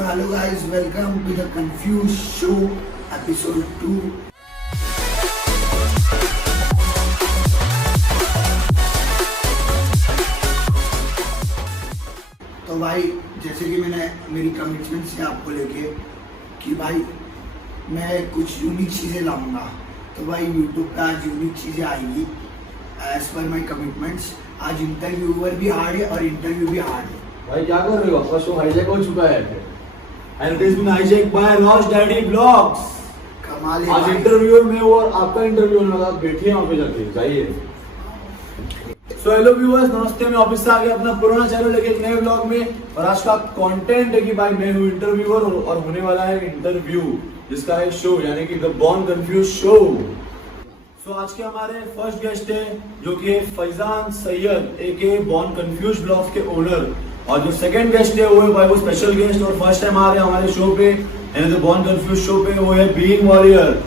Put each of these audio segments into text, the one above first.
So hello guys, welcome to the Confused Show episode 2. तो भाई जैसे कि मैंने मेरी कमिटमेंट से आपको लेके कि भाई मैं कुछ यूनिक चीज़ें लाऊंगा, तो भाई यूट्यूब पे आज यूनिक चीज़ें आएंगी एज पर माई कमिटमेंट्स। आज इंटरव्यूअर भी हार्ड है और इंटरव्यू भी हार्ड है। भाई क्या कर रहे हो? आपका शो हाईजैक हो चुका है and it is been hijack by Rosh daddy blogs. कमाल है आज भाई। इंटरव्यूअर में वो और आपका इंटरव्यू होने वाला, बैठिए वहां पे जाके जाइए। सो हेलो व्यूअर्स, नमस्ते। मैं ऑफिस से आ गया अपना पुराना चैनल लेके एक नए व्लॉग में, और आज का कंटेंट है कि भाई मैं हूँ इंटरव्यूअर और होने वाला है इंटरव्यू, जिसका है शो यानी कि द बॉर्न कंफ्यूज शो। सो आज के हमारे फर्स्ट गेस्ट है जो कि है फैजान सैयद एके बॉर्न कंफ्यूज ब्लॉग्स के ओनर, और जो सेकंड गेस्ट है वो है भाई वो स्पेशल गेस्ट और फर्स्ट टाइम आ रहे हैं हमारे शो पे यानी द बॉर्न कंफ्यूज शो पे, वो है बीइंग वॉरियर।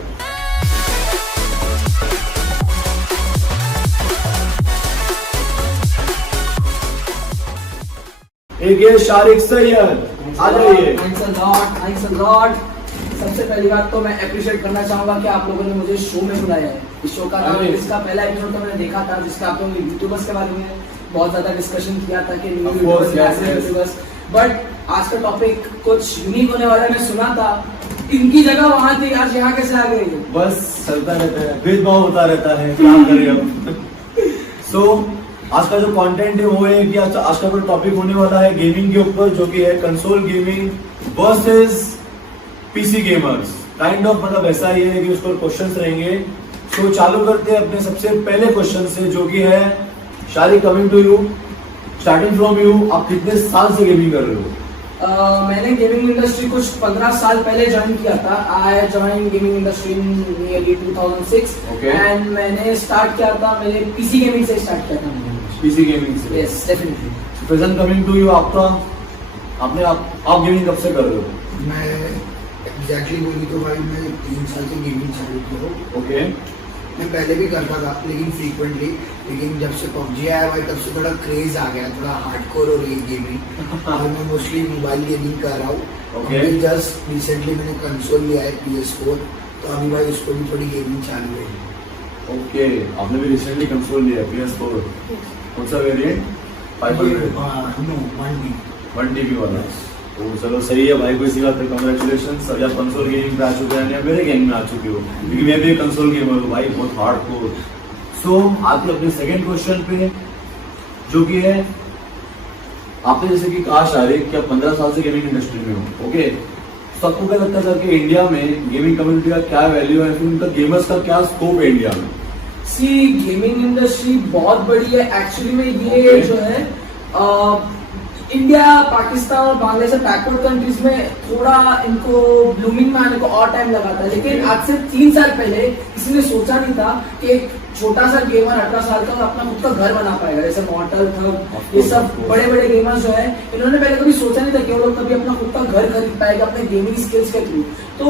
एक है शारिक सैयद, आ जाइए। Thanks a lot. सबसे पहली बात तो मैं अप्रिशिएट करना चाहूंगा कि आप लोगों ने मुझे शो में बुलाया है। इस शो का नाम, इसका पहला एपिसोड तो मैंने देखा था जिसका आप लोगों ने यूट्यूबर्स के बारे में बहुत ज्यादा डिस्कशन किया था कि न्यू यूट्यूबर्स, बट आज का टॉपिक कुछ यूनिक होने वाला है। मैं सुना था इनकी जगह वहां थी, आज यहाँ कैसे आ गई? बस चलता रहता है, भेदभाव होता रहता है, क्या करें अब। सो आज का जो कंटेंट है वो है कि आज का जो टॉपिक होने वाला है गेमिंग के ऊपर, जो कि है console gaming versus PC gamers. Kind of मतलब ऐसा ही है कि उस पर क्वेश्चंस रहेंगे। तो चालू करते हैं अपने सबसे पहले क्वेश्चन से, जो कि है Shariq, coming to you, starting from you, आप कितने साल से गेमिंग कर रहे हो? मैंने गेमिंग इंडस्ट्री कुछ 15 साल पहले ज्वाइन किया था। I join gaming industry in nearly 2006 and मैंने स्टार्ट किया था, मैंने पीसी गेमिंग से स्टार्ट किया था। पीसी गेमिंग से? Yes definitely. Present coming to you, आपका आप गेमिंग कब से कर रहे हो? मैं एग्जैक्टली बोली तो भाई मैं 3 साल से गेमिंग चालू किया हूँ। ओके। मैं पहले भी करता था लेकिन फ्रीक्वेंटली, लेकिन जब से पबजी आया भाई तब से थोड़ा क्रेज आ गया, थोड़ा हार्डकोर हो रही है गेमिंग और मैं मोस्टली मोबाइल गेमिंग कर रहा हूँ। अभी जस्ट रिसेंटली मैंने कंसोल लिया है PS4, तो अभी भाई उसको भी थोड़ी गेमिंग चालू है। ओके, आपने भी रिसेंटली कंसोल लिया PS4, कौन सा वेरिएंट? 500? नो 1 TB वाला। तो चलो सही है भाई, कोई सी बात है, कांग्रेचुलेशंस। अभी आप कंसोल गेमिंग पे आ चुके हैं, मेरे गैंग में आ चुके हो, क्योंकि मैं भी एक कंसोल गेमर हूँ भाई, बहुत हार्डकोर। सो आते अपने सेकंड क्वेश्चन पे, जो कि है आपने जैसे कि कहा शारिक कि आप 15 साल से गेमिंग इंडस्ट्री में हो। ओके, तो आपको क्या लगता है सर कि इंडिया में गेमिंग कम्युनिटी का क्या वैल्यू है, फिर उनका गेमर्स का क्या स्कोप है इंडिया में? सी गेमिंग इंडस्ट्री बहुत बड़ी है एक्चुअली में। ये जो है इंडिया, पाकिस्तान और बांग्लादेश बैकवर्ड कंट्रीज में थोड़ा इनको ब्लूमिंग में आने को और टाइम लगा था, लेकिन आज से 3 साल पहले किसी ने सोचा नहीं था कि एक छोटा सा गेमर 18 साल का अपना खुद का घर बना पाएगा। जैसे मॉर्टल था, ये सब बड़े बड़े गेमर्स जो है, इन्होंने पहले कभी सोचा नहीं था कि वो लोग कभी अपना खुद का घर खरीद पाएगा अपने गेमिंग स्किल्स के थ्रू। तो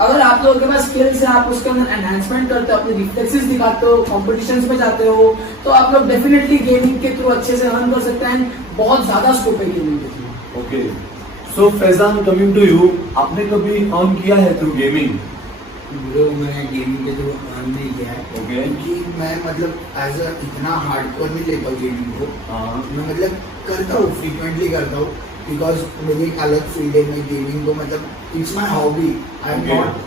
अगर आप लोगों के पास स्किल्स है, आप उसके अंदर एनहांसमेंट करते हो, अपने रिफ्लेक्सेस दिखाते हो, कॉम्पिटिशन्स में जाते हो, तो आप लोग डेफिनेटली गेमिंग के थ्रू अच्छे से अर्न कर सकते हैं। बहुत ज्यादा स्कोप है गेमिंग के through. Okay, so Faizan coming to you, आपने कभी अर्न किया है थ्रू गेमिंग? ब्रो मैं गेमिंग के थ्रू अर्न नहीं किया है। ओके। क्योंकि मैं मतलब एज अ इतना हार्डकोर नहीं लेता हूँ गेमिंग को। मैं मतलब करता हूँ, फ्रीक्वेंटली करता हूँ, बिकॉज मेरी एक अलग फील्ड है। मैं गेमिंग को मतलब it's my hobby, I am not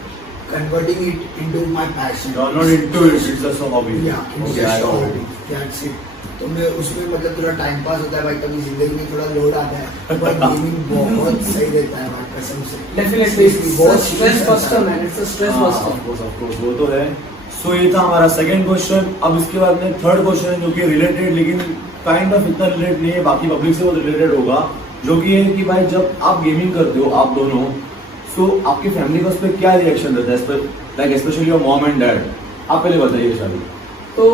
converting it into my passion. You are not into it, it's just a hobby. Yeah, it's just a hobby. That's it. तो मैं उसमें मतलब थोड़ा टाइम पास होता है भाई, कभी जिंदगी में थोड़ा लोड आता है, पर गेमिंग बहुत सही रहता है भाई, कसम से। डेफिनेटली बहुत stress buster man, it's a stress buster. Of course वो तो है। सो ये था हमारा सेकंड क्वेश्चन। अब इसके बाद में थर्ड क्वेश्चन है, जो कि रिलेटेड, लेकिन काइंड ऑफ इतना रिलेटेड नहीं है, बाकी पब्लिक से वो रिलेटेड होगा, जो कि है कि भाई जब आप गेमिंग करते हो आप दोनों, सो आपकी फैमिली का उस पर क्या रिएक्शन रहता है, like specially your mom and dad? आप पहले बताइए शादी। तो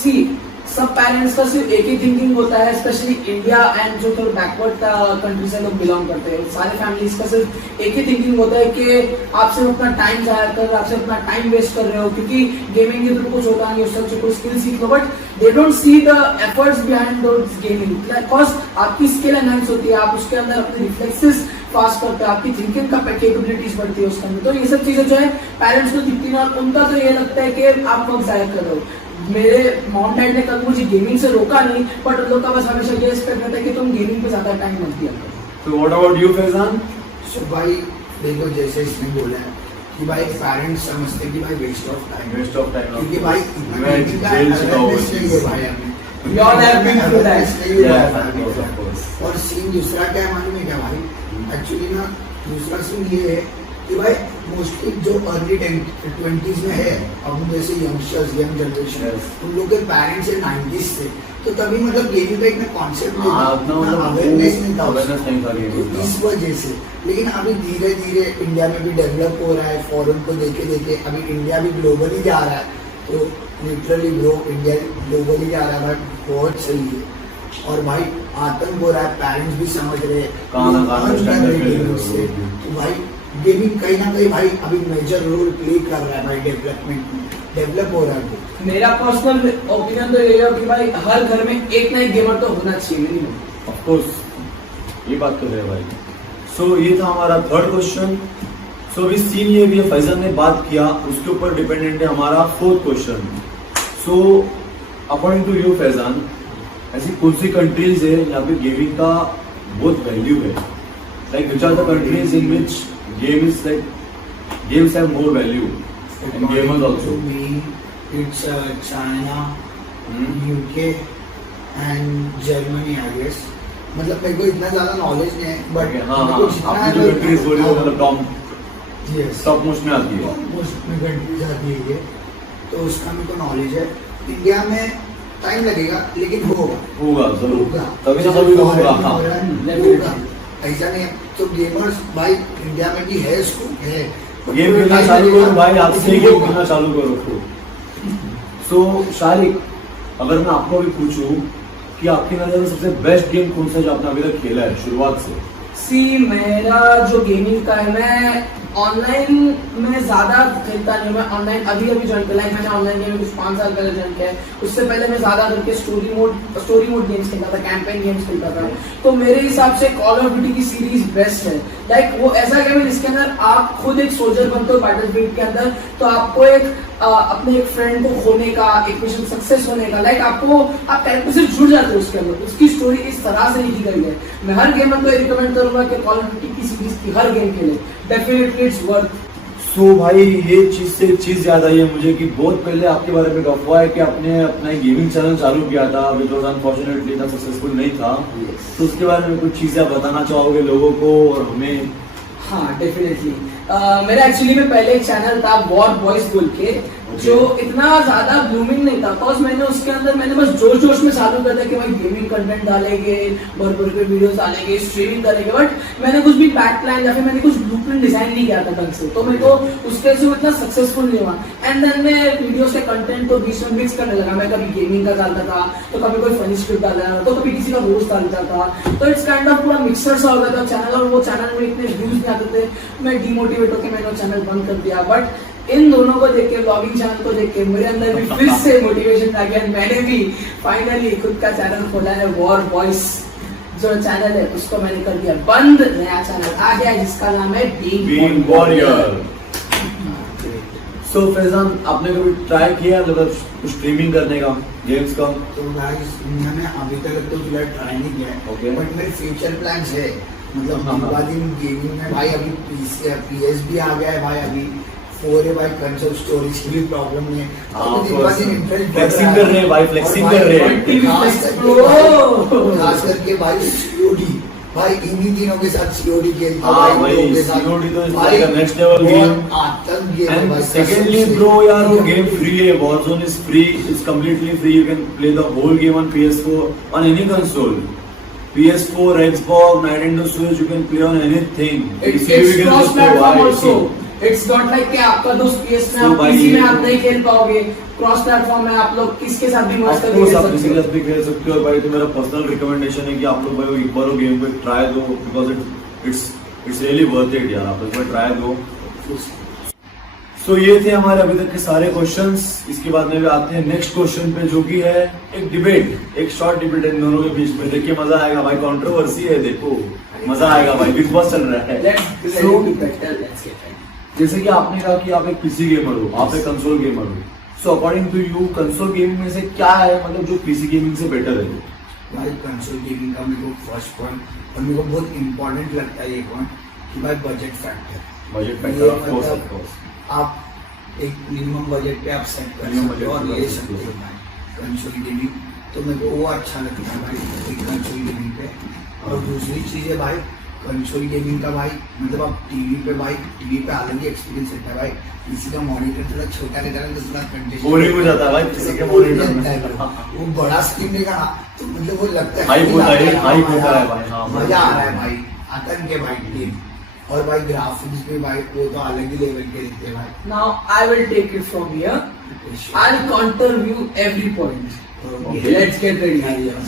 सी सब पेरेंट्स का सिर्फ एक ही थिंकिंग होता है, स्पेशली इंडिया एंड जो थोड़े बैकवर्ड कंट्री से लोग बिलोंग करते हैं, सारे फैमिलीज का सिर्फ एक ही थिंकिंग होता है कि आप सिर्फ अपना टाइम जाया कर रहे हो, आप सिर्फ अपना टाइम वेस्ट कर रहे हो, क्योंकि गेमिंग के थ्रू कुछ होता नहीं, उससे अच्छे कोई स्किल सीख लो, but they don't see the efforts behind those gaming, because आपकी स्किल एनहांस होती है, आप उसके अंदर अपने रिफ्लेक्सेस फास्ट करता है, आपकी थिंकिंग का कैपेबिलिटीज बढ़ती है उसके अंदर। तो ये सब चीजें जो है पेरेंट्स को दिखती है और उनका तो ये लगता है कि आप वक्त जाया कर रहे हो। मेरे मॉम डैड ने कभी मुझे गेमिंग से रोका नहीं, बट उन लोग का बस हमेशा ये एक्सपेक्ट करता है कि तुम गेमिंग पे ज्यादा टाइम मत दिया करो। तो व्हाट अबाउट यू फैजान? सो भाई देखो, जैसे इसने बोला है कि भाई पेरेंट्स समझते हैं कि भाई waste of time, waste of time, क्योंकि भाई मैं जेल चुका हूँ awareness नहीं है भाई हमें। We all have been through that. Awareness नहीं है Yeah, भाई of हमें। course. और सीन दूसरा क्या है मालूम है क्या भाई? एक्चुअली ना दूसरा सीन ये है कि भाई मोस्टली जो अर्ली 20s में है, अब जैसे यंगस्टर्स, यंग जनरेशन, Yes. उन लोग के पेरेंट्स है 90s से, तो तभी मतलब गेमिंग का इतना कॉन्सेप्ट नहीं हाँ, था, उतना ना मतलब अवेयरनेस नहीं था, awareness नहीं था gaming तो का। इस वजह से। लेकिन अभी धीरे धीरे इंडिया में भी डेवलप हो रहा है, फॉरेन को देखे देखे अभी इंडिया भी ग्लोबली जा रहा है, तो लिटरली ब्रो इंडिया ग्लोबली जा रहा है भाई, बहुत सही है। और भाई आतंक हो रहा है, पेरेंट्स भी समझ रहे हैं, कहाँ ना कहाँ लोग understand earn कर रहे कर हैं रहे gaming से। तो भाई गेमिंग कहीं ना कहीं भाई अभी मेजर रोल प्ले कर रहा है भाई डेवलपमेंट में, डेवलप हो रहा है वो। मेरा पर्सनल ओपिनियन तो ये है कि भाई हर घर में एक ना एक गेमर तो होना चाहिए मिनिमम। ऑफ कोर्स, ये बात तो है भाई। सो ये था हमारा थर्ड क्वेश्चन। सो अभी सीन ये भी है, फैजल ने बात किया, उसके ऊपर डिपेंडेंट है हमारा fourth question. So according to you Faizan, ऐसी कौन सी कंट्रीज है जहाँ पे गेमिंग का बहुत वैल्यू है? Like which are the countries in which games have more value and gamers also? To me, it's China, UK and Germany, I guess. मतलब मेरे को इतना ज्यादा नॉलेज नहीं है, बट हाँ हाँ, आपने जो कंट्रीज बोली वो मतलब टॉप मोस्ट में आती है। मोस्ट में कंट्रीज आती है ये, तो उसका मेरे को नॉलेज है। इंडिया में टाइम लगेगा लेकिन होगा जरूर, होगा। तभी तो सभी को होगा। हाँ, होगा, ऐसा नहीं है। तो गेमर्स भाई इंडिया में भी है, स्कोप है। गेम खेलना चालू करो भाई, आज से गेम खेलना चालू करो। सो शारिक, अगर मैं आपको भी पूछूं कि आपकी नजर में सबसे बेस्ट गेम कौन सा है जो आपने अभी तक खेला है शुरुआत से? मेरा जो गेमिंग का है, मैं ऑनलाइन में ज्यादा खेलता नहीं। मैं ऑनलाइन अभी ज्वाइन किया, मैंने ऑनलाइन गेम कुछ 5 साल पहले ज्वाइन किया है। उससे पहले मैं ज्यादा करके स्टोरी मोड गेम्स खेलता था, कैंपेन गेम्स खेलता था। तो मेरे हिसाब से कॉल ऑफ ड्यूटी की सीरीज बेस्ट है। लाइक वो ऐसा गेम है जिसके अंदर आप खुद एक सोल्जर बनते हो बैटलफील्ड के अंदर, तो आपको एक अपने एक फ्रेंड को खोने का, एक मिशन सक्सेस होने का, लाइक आपको आप कैरेक्टर से जुड़ जाते हो उसके अंदर। उसकी स्टोरी इस तरह से लिखी गई है। मैं हर गेमर को रिकमेंड करूंगा कि कॉल ऑफ ड्यूटी की सीरीज की हर गेम खेले, डेफिनेटली इट्स वर्थ। सो भाई ये चीज से एक चीज याद आई है मुझे कि बहुत पहले आपके बारे में अफवाह है कि आपने अपना गेमिंग चैनल चालू किया था, विच वाज अनफॉर्चुनेटली इतना सक्सेसफुल नहीं था। तो उसके बारे में कुछ चीजें आप बताना चाहोगे लोगों को और हमें? हाँ डेफिनेटली। मेरा एक्चुअली में पहले एक चैनल था वॉर बॉयज बोल के, जो इतना ज्यादा ब्लूमिंग नहीं था। बिकॉज मैंने उसके अंदर मैंने बस जोश में चालू कर दिया कि भाई गेमिंग कंटेंट डालेंगे, भर के वीडियोस डालेंगे, स्ट्रीमिंग करेंगे, बट मैंने कुछ भी बैक प्लान या फिर मैंने कुछ ब्लूप्रिंट डिजाइन नहीं किया था ढंग से। तो मेरे को उसके से इतना सक्सेसफुल नहीं हुआ। एंड देन मैं वीडियोस के कंटेंट को बीच में मिक्स करने लगा। मैं कभी गेमिंग का डालता था, तो कभी कोई फनी स्क्रिप्ट डाल रहा था, तो कभी किसी का रोस्ट डालता था। तो इट्स काइंड ऑफ पूरा मिक्सर सा हो गया था चैनल, और वो चैनल में इतने व्यूज नहीं आते थे। मैं डिमोटिवेट होकर मैंने वो चैनल बंद कर दिया। बट इन दोनों को देख के, ब्लॉगिंग चैनल को देख के मेरे अंदर भी फिर से मोटिवेशन आ गया। मैंने भी फाइनली खुद का चैनल खोला है, वॉर वॉइस जो चैनल है उसको मैंने कर दिया बंद। नया चैनल आ गया जिसका नाम है बीइंग वॉरियर। सो फैजान, आपने कभी ट्राई किया मतलब स्ट्रीमिंग करने का गेम्स का? तो गाइस मैंने अभी तक तो फिलहाल ट्राई नहीं किया Okay. है, बट मेरे फ्यूचर प्लान्स है। मतलब हाँ, हाँ। दिन गेमिंग में भाई अभी PS भी आ गया है भाई, अभी 4 है भाई, कंसोल स्टोरेज की भी प्रॉब्लम नहीं है। हाँ, तो दिन ब दिन इंटरेस्ट फ्लेक्सिंग कर रहे हैं भाई, फ्लेक्सिंग कर रहे हैं। खास करके भाई COD, भाई इन्हीं दिनों के साथ COD खेलता हाँ भाई, भाई, लोगों के साथ। COD तो is भाई, like a next level game. बहुत आतंक गेम है And भाई। secondly कसम से। bro, यार वो गेम फ्री है, Warzone is free, it's completely free. You can play the whole game on PS4, on any console. PS4, Xbox, Nintendo Switch, you can play on anything. It's PC you can cross just play platform wide. also. It's not like कि आपका दोस्त PS में So आप भाई, PC में आप नहीं खेल पाओगे। क्रॉस प्लेटफॉर्म में आप लोग किसके साथ भी मर्ज Of करके course, खेल आप सकते किसी के हो। साथ भी खेल सकते हो। और भाई तो मेरा पर्सनल रिकमेंडेशन है कि आप लोग भाई एक बार वो गेम पे ट्राई दो, because it's really worth it यार। आप एक बार ट्राई दो। सो ये थे हमारे अभी तक के सारे क्वेश्चंस। इसके बाद में भी आते हैं नेक्स्ट क्वेश्चन पे, जो कि है एक डिबेट, एक शॉर्ट डिबेट इन दोनों के बीच में। देखिए मजा आएगा भाई, कंट्रोवर्सी है, देखो मजा आएगा भाई, बिग बॉस चल रहा है। जैसे कि आपने कहा कि आप एक पीसी गेमर हो, आप एक कंसोल गेमर हो, so according to you console gaming में से क्या है मतलब जो पीसी गेमिंग से बेटर है? भाई कंसोल गेमिंग का मेरे को फर्स्ट पॉइंट और मेरे को बहुत इंपॉर्टेंट लगता है ये पॉइंट कि भाई budget factor. Budget factor of course, of course. आप एक मिनिमम बजट पे आप सेट कर सकते हो और ले सकते हो भाई कंसोल गेमिंग, तो मेरे को वो अच्छा लगता है भाई एक कंसोल गेमिंग पे। और दूसरी चीज है भाई कंसोल गेमिंग का भाई मतलब आप टीवी पे अलग ही एक्सपीरियंस रहता है भाई। किसी का मॉनिटर थोड़ा छोटा रहता है तो थोड़ा कंटेस्ट बोरिंग हो जाता है भाई किसी के मॉनिटर। वो बड़ा स्क्रीन देगा तो मतलब वो लगता है हाइप होता है भाई, हाँ मजा आ रहा है भाई, आतंक है भाई गेम। और भाई ग्राफिक्स भी भाई वो तो अलग ही लेवल के रहते हैं भाई। Now I will take it from here. I'll counter you every point. Okay, let's get ready.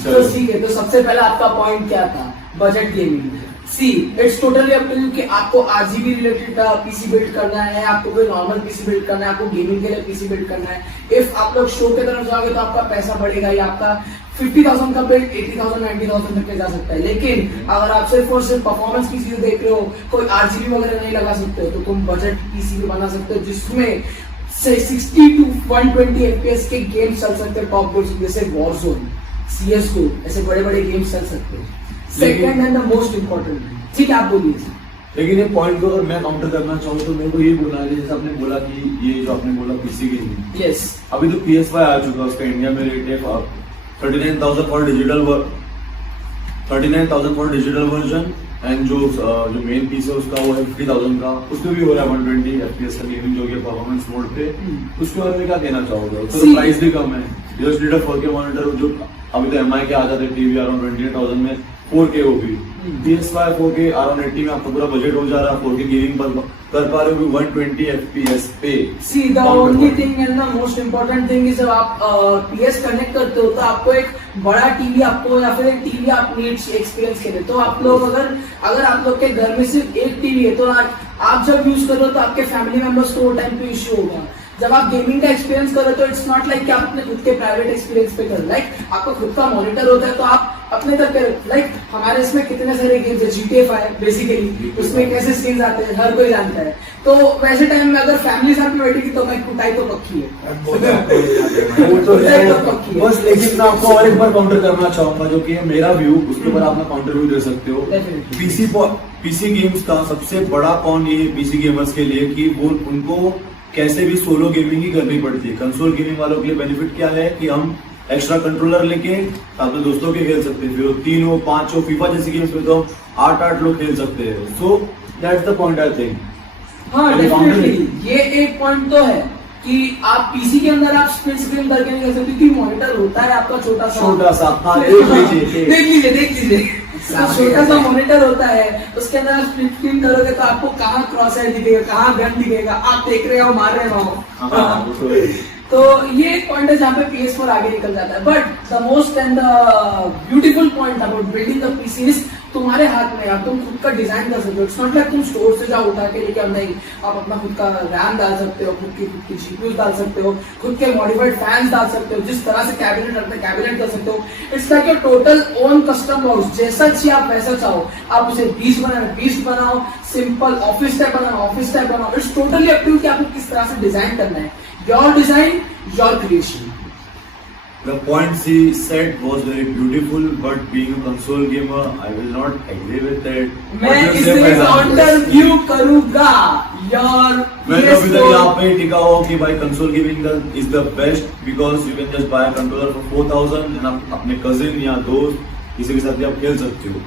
तो ठीक है, तो सबसे पहले आपका पॉइंट क्या था? Budget gaming. See it's totally up to you कि आपको आरजीबी रिलेटेड पीसी बिल्ड करना है, आपको कोई नॉर्मल पीसी बिल्ड करना है, आपको गेमिंग के लिए पीसी बिल्ड करना है। इफ आप लोग शो की तरफ जाओगे तो आपका पैसा बढ़ेगा, या आपका 50,000 का बिल्ड 80,000 90,000 तक जा सकता है। लेकिन अगर आप सिर्फ और सिर्फ परफॉर्मेंस की चीज देख रहे हो, कोई आरजीबी वगैरह नहीं लगा सकते हो, तो तुम बजट पीसी भी बना सकते हो जिसमें से 60 to 120 FPS के गेम्स चल सकते हैं टॉप गोल्स जैसे वॉरजोन, CS:GO, ऐसे बड़े बड़े गेम्स चल सकते हैं। Second and the most important, ठीक है आप बोलिए। लेकिन ये पॉइंट को अगर मैं काउंटर करना चाहूँ तो मेरे को ये बोलना है, जैसे आपने बोला कि ये जो आपने बोला पीसी गेमिंग, यस अभी तो PS5 आ चुका है, उसका इंडिया में रेट है 39,000 फॉर डिजिटल वर्जन एंड जो मेन पीस है उसका वो है 50,000 का, उसमें भी हो रहा है 120 FPS का गेमिंग जो कि परफॉर्मेंस मोड पे। उसके बारे में क्या कहना चाहोगे? उसका प्राइस भी कम है, just need a 4K monitor जो अभी तो MI के आ जाते हैं टीवी अराउंड 28,000 में 4K वो भी। PS5 4K अराउंड 80 में आपका पूरा बजट हो जा रहा है, 4K गेमिंग कर पा रहे हो 120 FPS पे। See the only thing and the most important thing is जब आप PS कनेक्ट करते हो तो आपको एक बड़ा टीवी आपको या फिर एक टीवी आप नीड्स एक्सपीरियंस के लिए, तो आप लोग अगर आप लोग के घर में सिर्फ एक टीवी है तो आप जब यूज कर रहे हो तो आपके फैमिली मेंबर्स को वो टाइम पे इश्यू होगा। जब आप गेमिंग का एक्सपीरियंस कर रहे हो तो इट्स नॉट लाइक कि आप अपने खुद के प्राइवेट एक्सपीरियंस पे कर, लाइक आपको खुद का मॉनिटर होता है तो आप अपने तक कर, लाइक हमारे इसमें कितने सारे गेम्स है, GTA 5 बेसिकली उसमें कैसे स्किन्स आते हैं हर कोई जानता है। तो वैसे टाइम में अगर फैमिली साथ में बैठेगी तो मैं कुटाई तो पक्की है, वो तो है बस। लेकिन मैं आपको और एक बार काउंटर करना चाहूंगा जो कि है मेरा व्यू, उसके ऊपर आप काउंटर व्यू दे सकते हो। पीसी गेम्स का सबसे बड़ा कौन ये पीसी गेमर्स के लिए कि वो उनको कैसे भी सोलो गेमिंग ही करनी पड़ती है। कंसोल गेमिंग वालों के लिए बेनिफिट क्या है कि हम एक्स्ट्रा कंट्रोलर लेके अपने दोस्तों के खेल सकते हैं, फिर 3 हो 5 हो, फीफा जैसी गेम्स में तो 8 लोग खेल सकते हैं। So that's the point I think. हाँ डेफिनेटली ये एक पॉइंट तो है कि आप पीसी के अंदर आप स्प्लिट स्क्रीन करके नहीं कर सकते क्योंकि मॉनिटर होता है आपका छोटा सा। हाँ, देख लीजिए छोटा सा मॉनिटर होता है, उसके अंदर आप स्प्लिट स्क्रीन करोगे तो आपको कहाँ क्रॉस हेयर दिखेगा, कहाँ गन दिखेगा, आप देख रहे हो मार रहे हो। तो ये एक पॉइंट है जहाँ पे PS4 आगे निकल जाता है। But the most and the beautiful point about building the PC is तुम्हारे हाथ में, आप तुम खुद का डिजाइन कर सकते हो। इट्स नॉट लाइक तुम स्टोर से जाओ उठा के लेके आओ, नहीं, आप अपना खुद का रैम डाल सकते हो, खुद की जीपीयू डाल सकते हो, खुद के मॉडिफाइड फैंस डाल सकते हो, जिस तरह से कैबिनेट रखते हैं कैबिनेट कर सकते हो। It's like your total own custom house, जैसा चाहिए आप वैसा चाहो। आप उसे 20 बनाना 20 बनाओ, सिंपल ऑफिस टाइप बनाना ऑफिस टाइप बनाओ। It's totally up to you कि आपको किस तरह से डिजाइन करना है। Your design your creation. The points he said was very beautiful, but being a console gamer, I will not agree with that. मैं इसे काउंटर व्यू करूंगा। योर मैं तो अभी तक यहाँ पे टिका हुआ कि भाई console gaming is the best because you can just by controller for 4,000 and आप अपने कजिन या दोस्त किसी के साथ भी आप खेल सकते हो।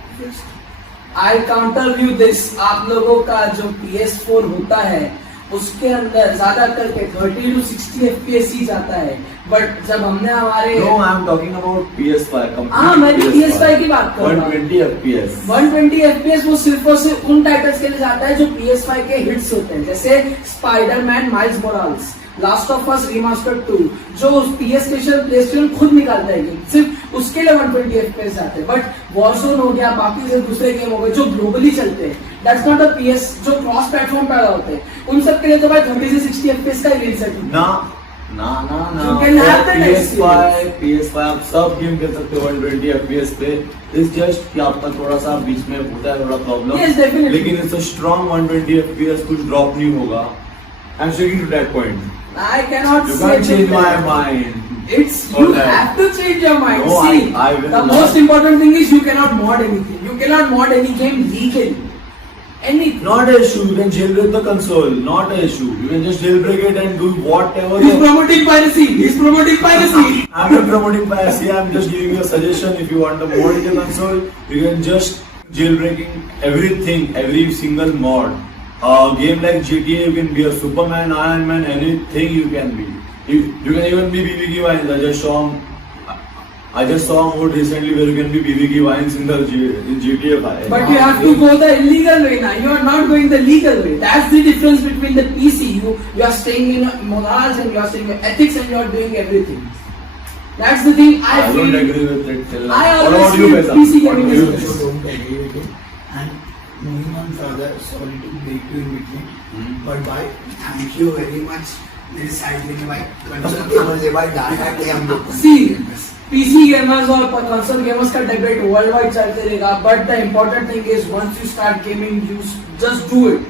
आई काउंटर व्यू दिस। आप लोगों का जो PS4 होता है उसके अंदर ज्यादा करके 30 to 60 FPS ही जाता है। बट जब हमने हमारे No, I'm talking about PS5. हाँ, मैं भी PS5 की बात कर रहा हूँ। 120 FPS. 120 FPS वो सिर्फ और सिर्फ उन टाइटल्स के लिए जाता है जो PS5 के हिट्स होते हैं, जैसे Spiderman miles morals, last of us remastered 2, जो प्लेस्टेशन खुद निकालता है गेम, सिर्फ उसके लिए 120 FPS जाते हैं। बट वॉरज़ोन हो गया, बाकी से दूसरे गेम हो गए जो ग्लोबली चलते हैं, दैट्स नॉट अ PS, जो क्रॉस प्लेटफॉर्म पैदा होते हैं, उन सब के लिए तो भाई 30 से 60 FPS का ही रेंज है। ना You can have the next PS5 आप सब गेम खेल सकते हो 120 FPS पे। इस जस्ट कि आपका थोड़ा सा बीच में होता है थोड़ा प्रॉब्लम, Yes, definitely. लेकिन इट्स अ स्ट्रॉन्ग 120 FPS, कुछ ड्रॉप नहीं होगा। I am sticking to that point. I cannot You say can't change my that. mind. It's For you that. have to change your mind. No, See, I will the not. most important thing is you cannot mod anything. You cannot mod any game legally. Anything. Not an issue. You can jailbreak the console. Not an issue. You can just jailbreak it and do whatever. He's promoting piracy. He's promoting piracy. I'm not promoting piracy. I'm just giving you a suggestion. If you want to mod in the console, you can just jailbreaking everything, every single mod. Game like GTA, you can be a Superman, Iron Man, anything you can be. You can even be BB Vines. I just saw a mode recently where you can be BB Vines in GTA 5. But you have to go the illegal way now. You are not going the legal way. That's the difference between the PC. You are staying in morals and you are staying in ethics and you are doing everything. That's the thing I feel. don't agree with it till now. I What always about you, feel Faisal? PC What gaming do you is think? best. don't agree with it. And moving on further, sorry to break you in between, but bye, thank you very much. मेरे side में भाई console gamers है भाई data के हम लोग See, PC gamers और console gamers का debate worldwide चलते रहेगा. But the important thing is once you start gaming, you just do it.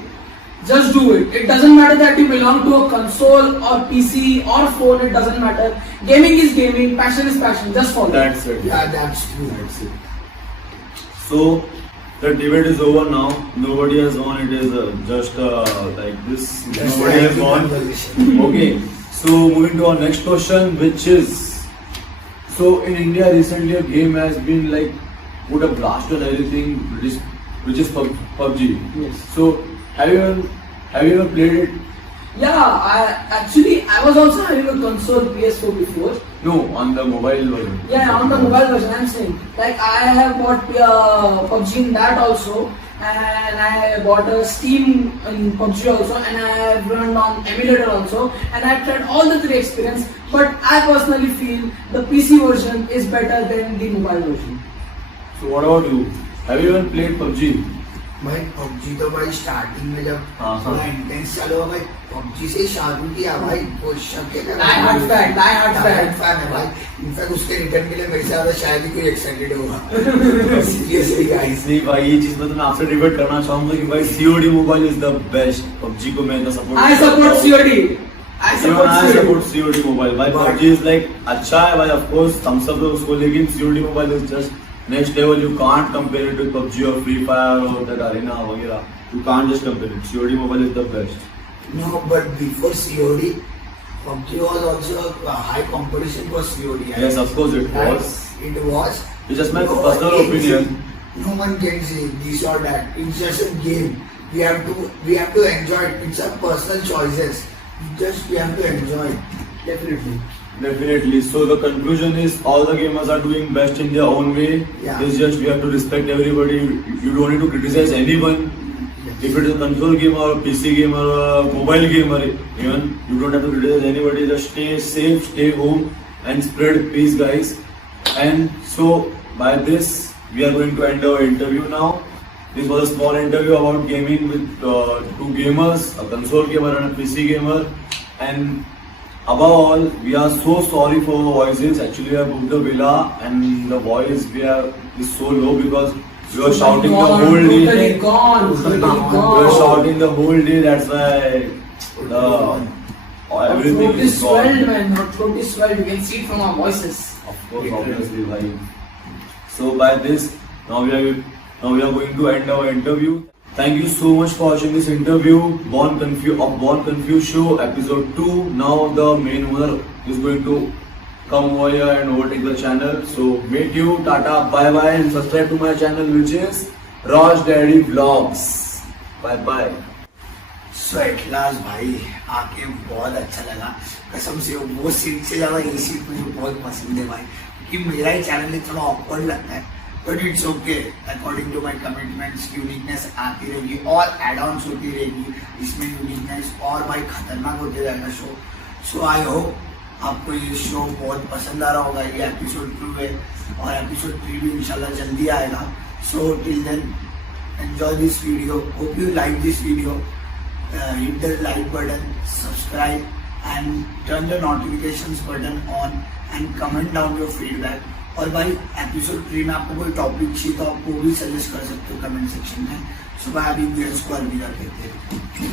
Just do it. It doesn't matter that you belong to a console or PC or phone. It doesn't matter. Gaming is gaming. Passion is passion. Just follow. That's it. Yeah, that's true. That's it. So the debate is over now. Nobody has won. It is just like this. Just Nobody has like won. conversation. Okay. So moving to our next question, which is, so in India recently a game has been like put a blast on everything, which is PUBG. Yes. So have you ever played it? Yeah, I was also having a console PS4 before. No, on the mobile version. Yeah, on the mobile version, I'm saying. Like, I have bought PUBG in that also, and I bought a Steam in PUBG also, and I have run on emulator also, and I've tried all the three experience. But I personally feel the PC version is better than the mobile version. So what about you? Have you ever played PUBG? भाई PUBG तो भाई starting में जब हाँ, हाँ. थोड़ा intense चालू हुआ भाई पबजी से शुरू किया भाई वो शक के Die hard fan, die hard fan. Fan है भाई इनफैक्ट उसके रिटर्न के लिए मेरे से ज्यादा शायद ही कोई एक्साइटेड होगा सीरियसली गाइस नहीं भाई, ये चीज में तो मैं आपसे डिबेट करना चाहूंगा कि भाई COD mobile is the best. PUBG को मैं तो support I support COD. I support I COD. support COD mobile. भाई But- PUBG इज लाइक अच्छा है भाई, ऑफ कोर्स हम सब लोग उसको, लेकिन COD mobile is just next level. You can't compare it with PUBG और फ्री फायर और दैट अरेना वगैरह। You can't just compare it. COD mobile is the best. No, but before COD, PUBG was also a high competition for COD. Yes, of course it Right? was. It was. It's just my No, personal it's- opinion. No one can say this or that. It's just a game. We have to enjoy it. It's our personal choices. We have to enjoy it. Definitely. Definitely. So the conclusion is all the gamers are doing best in their own way. Yeah. It's just we have to respect everybody. You don't need to criticize anyone. If it is a console gamer or a PC gamer or a mobile gamer, even you don't have to criticize anybody. Just stay safe, stay home, and spread peace, guys. And so by this, we are going to end our interview now. This was a small interview about gaming with two gamers, a console gamer and a PC gamer. And above all, we are so sorry for our voices. Actually, we have booked the villa, and the voice is so low because we were shouting the whole Totally day. gone. Totally We were gone. shouting the whole day. That's why everything Throat is is swelled, gone. man. Our throat is swelled. You can see it from our voices. Of course, obviously, like. So by this, now we are going to end our interview. Thank you so much for watching this interview. Born Confused Show, episode 2. Now the main owner is going to come over here and overtake the channel. So meet you, Tata, bye bye, and subscribe to my channel, which is Raj Daddy Vlogs. Bye bye. So at last भाई आके बहुत अच्छा लगा कसम से। वो seat से ज्यादा ये सीट मुझे बहुत पसंद है भाई, क्योंकि मेरा ही चैनल थोड़ा ऑकवर्ड लगता है, but it's okay. According to my commitments uniqueness आती रहेगी और एड ऑन्स होती रहेगी इसमें यूनिकनेस, और भाई खतरनाक होते जाएगा शो। सो आई होप आपको ये शो बहुत पसंद आ रहा होगा। ये एपिसोड 2 है और एपिसोड 3 भी इंशाल्लाह जल्दी आएगा। So till then enjoy this video, hope you like this video, hit the like button, subscribe and turn the notifications button on and comment down your feedback। और भाई एपिसोड 3 में आपको कोई टॉपिक चाहिए तो आप वो भी सजेस्ट कर सकते हो कमेंट सेक्शन में। सो भाई अभी वीडियोस को अलविदा कहते हैं।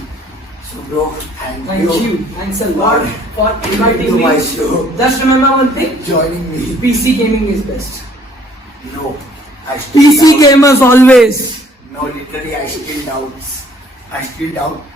So bro Thank you. Thanks a lot for inviting to me. my show, Just remember one thing. joining me। PC gaming is best. No, I still PC doubt. gamers always. No, literally I still doubt